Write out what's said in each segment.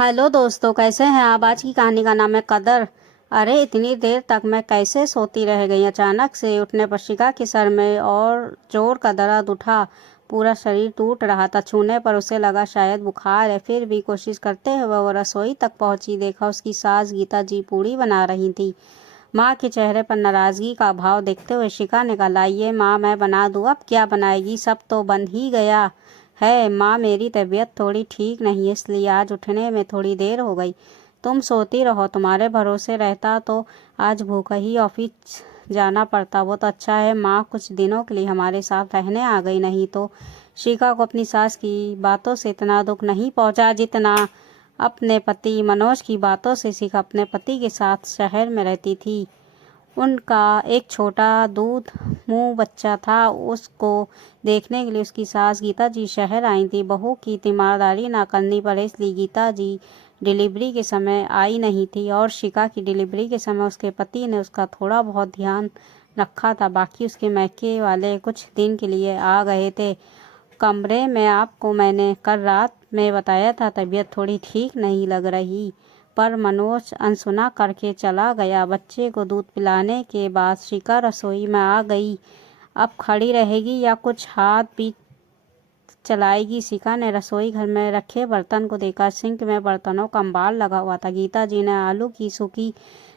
Hello दोस्तों, कैसे हैं आप। आज की कहानी का नाम है कदर। अरे इतनी देर तक मैं कैसे सोती रह गई। अचानक से उठने पर शिखा के सर में और जोर का दर्द उठा। पूरा शरीर टूट रहा था। छूने पर उसे लगा शायद बुखार है। फिर भी कोशिश करते हुए वो रसोई तक पहुंची। देखा उसकी सास गीता जी पूड़ी बना रही थी। माँ के चेहरे पर नाराजगी का भाव देखते हुए शिखा ने कहा, लाइए माँ, मैं बना दूँ। अब क्या बनाएगी, सब तो बन ही गया है। माँ, मेरी तबीयत थोड़ी ठीक नहीं है, इसलिए आज उठने में थोड़ी देर हो गई। तुम सोती रहो, तुम्हारे भरोसे रहता तो आज भूखा ही ऑफिस जाना पड़ता। वो तो अच्छा है माँ कुछ दिनों के लिए हमारे साथ रहने आ गई, नहीं तो शिखा को अपनी सास की बातों से इतना दुख नहीं पहुंचा जितना अपने पति मनोज की बातों से शिखा अपने पति के साथ शहर में रहती थी। उनका एक छोटा दूध मुंह बच्चा था। उसको देखने के लिए उसकी सास गीता जी शहर आई थी। बहू की तीमारदारी ना करनी पड़े इसलिए गीता जी डिलीवरी के समय आई नहीं थी और शिखा की डिलीवरी के समय उसके पति ने उसका थोड़ा बहुत ध्यान रखा था। बाकी उसके मैके वाले कुछ दिन के लिए आ गए थे। कमरे में आपको मैंने कल रात में बताया था तबीयत थोड़ी ठीक नहीं लग रही, पर मनोज अनसुना करके चला गया। बच्चे को दूध पिलाने के बाद शिखा रसोई में आ गई। अब खड़ी रहेगी या कुछ हाथ भी चलाएगी। शिखा ने रसोई घर में रखे बर्तन को देखा। सिंक में बर्तनों का अंबार लगा हुआ था। गीता जी ने आलू की सूखी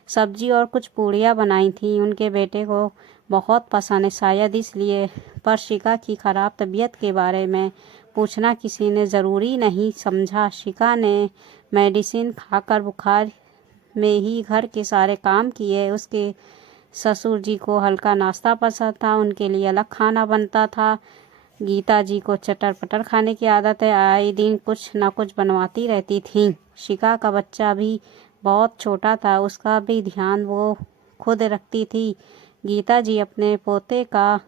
सब्जी और कुछ पूड़ियाँ बनाई थी। उनके बेटे को बहुत पसंद है, शायद इसलिए। पर शिखा की खराब तबीयत के बारे में पूछना किसी ने ज़रूरी नहीं समझा। शिखा ने मेडिसिन खाकर बुखार में ही घर के सारे काम किए। उसके ससुर जी को हल्का नाश्ता पसंद था, उनके लिए अलग खाना बनता था। गीता जी को चटर पटर खाने की आदत है, आए दिन कुछ ना कुछ बनवाती रहती थी। शिखा का बच्चा भी बहुत छोटा था, उसका भी ध्यान वो खुद रखती थी। गीता जी अपने पोते का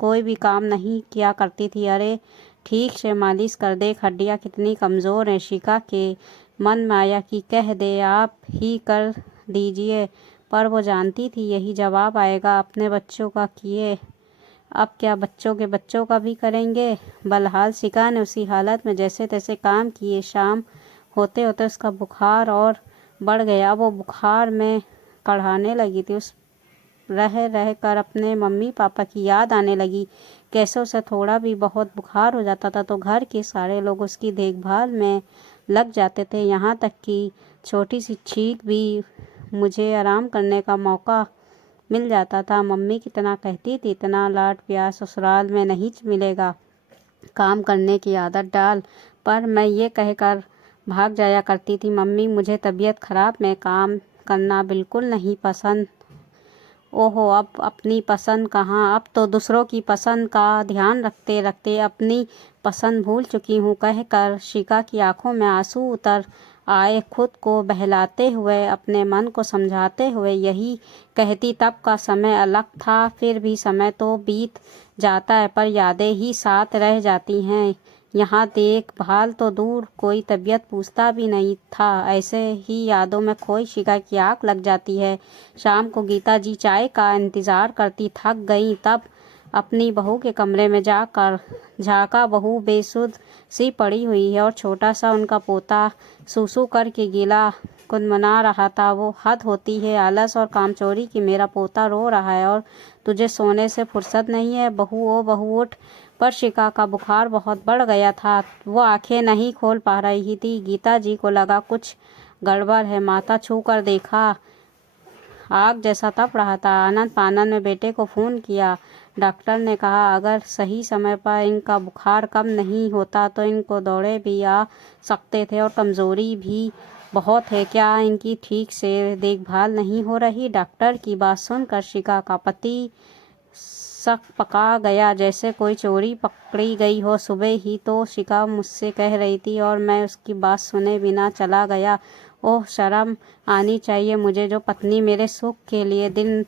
कोई भी काम नहीं किया करती थी। अरे ठीक से मालिश कर दे, हड्डियाँ कितनी कमज़ोर हैं। शिखा के मन में आया कि कह दे, आप ही कर दीजिए, पर वो जानती थी यही जवाब आएगा। अपने बच्चों का किए, अब क्या बच्चों के बच्चों का भी करेंगे। बहरहाल शिखा ने उसी हालत में जैसे तैसे काम किए। शाम होते होते उसका बुखार और बढ़ गया। वो बुखार में कढ़ाने लगी थी। उस रह रह कर अपने मम्मी पापा की याद आने लगी। कैसे उसे थोड़ा भी बहुत बुखार हो जाता था तो घर के सारे लोग उसकी देखभाल में लग जाते थे। यहाँ तक कि छोटी सी छींक भी मुझे आराम करने का मौका मिल जाता था। मम्मी कितना कहती थी, इतना लाड प्यार ससुराल में नहीं मिलेगा, काम करने की आदत डाल। पर मैं ये कहकर भाग जाया करती थी, मम्मी मुझे तबीयत खराब में काम करना बिल्कुल नहीं पसंद। ओहो, अब अपनी पसंद कहाँ, अब तो दूसरों की पसंद का ध्यान रखते रखते अपनी पसंद भूल चुकी हूँ, कहकर शिखा की आंखों में आंसू उतर आए। खुद को बहलाते हुए, अपने मन को समझाते हुए यही कहती, तब का समय अलग था। फिर भी समय तो बीत जाता है पर यादें ही साथ रह जाती हैं। यहाँ देखभाल तो दूर, कोई तबीयत पूछता भी नहीं था। ऐसे ही यादों में खोई शिखा की आँख लग जाती है। शाम को गीता जी चाय का इंतज़ार करती थक गई, तब अपनी बहू के कमरे में जाकर झाँका। बहू बेसुध सी पड़ी हुई है और छोटा सा उनका पोता सूसू करके गीला गुनगुना रहा था। वो हद होती है आलस और कामचोरी की, मेरा पोता रो रहा है और तुझे सोने से फुर्सत नहीं है। बहू, ओ बहू उठ। पर शिखा का बुखार बहुत बढ़ गया था, वो आंखें नहीं खोल पा रही थी। गीता जी को लगा कुछ गड़बड़ है। माथा छू कर देखा, आग जैसा तप रहा था। आनंद फानंद में बेटे को फ़ोन किया। डॉक्टर ने कहा अगर सही समय पर इनका बुखार कम नहीं होता तो इनको दौरे भी आ सकते थे और कमज़ोरी भी बहुत है। क्या इनकी ठीक से देखभाल नहीं हो रही। डॉक्टर की बात सुनकर शिखा का पति शक पका गया, जैसे कोई चोरी पकड़ी गई हो। सुबह ही तो शिखा मुझसे कह रही थी और मैं उसकी बात सुने बिना चला गया। ओह, शर्म आनी चाहिए मुझे, जो पत्नी मेरे सुख के लिए दिन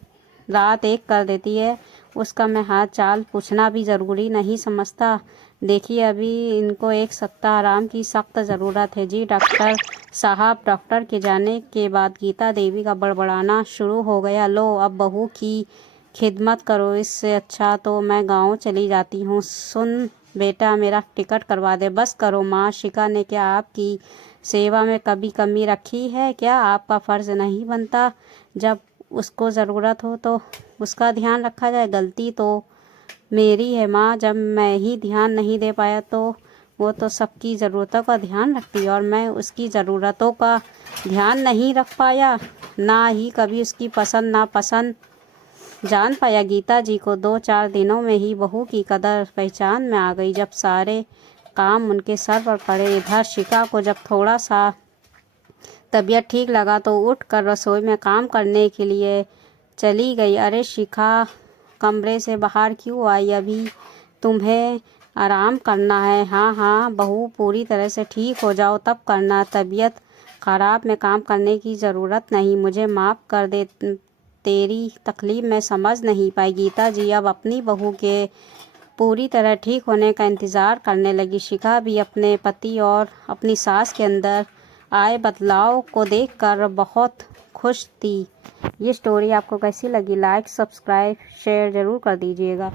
रात एक कर देती है, उसका मैं हाल चाल पूछना भी ज़रूरी नहीं समझता। देखिए, अभी इनको एक सप्ताह आराम की सख्त ज़रूरत है। जी डॉक्टर साहब। डॉक्टर के जाने के बाद गीता देवी का बड़बड़ाना शुरू हो गया। लो, अब बहू की खिदमत करो, इससे अच्छा तो मैं गाँव चली जाती हूँ। सुन बेटा, मेरा टिकट करवा दे। बस करो माँ। शिखा ने क्या आपकी सेवा में कभी कमी रखी है क्या? आपका फ़र्ज़ नहीं बनता जब उसको ज़रूरत हो तो उसका ध्यान रखा जाए? गलती तो मेरी है माँ, जब मैं ही ध्यान नहीं दे पाया तो वो तो सबकी ज़रूरतों का ध्यान रखती है और मैं उसकी ज़रूरतों का ध्यान नहीं रख पाया, ना ही कभी उसकी पसंद नापसंद जान पाया। गीता जी को 2-4 दिनों में ही बहू की कदर पहचान में आ गई। जब सारे काम उनके सर पर पड़े, इधर शिखा को जब थोड़ा सा तबीयत ठीक लगा तो उठकर रसोई में काम करने के लिए चली गई। अरे शिखा, कमरे से बाहर क्यों आई? अभी तुम्हें आराम करना है। हाँ हाँ बहू, पूरी तरह से ठीक हो जाओ तब करना। तबीयत ख़राब में काम करने की ज़रूरत नहीं, मुझे माफ़ कर दे, तेरी तकलीफ़ मैं समझ नहीं पाई। गीता जी अब अपनी बहू के पूरी तरह ठीक होने का इंतज़ार करने लगी। शिखा भी अपने पति और अपनी सास के अंदर आए बदलाव को देखकर बहुत खुश थी। ये स्टोरी आपको कैसी लगी? लाइक, सब्सक्राइब, शेयर ज़रूर कर दीजिएगा।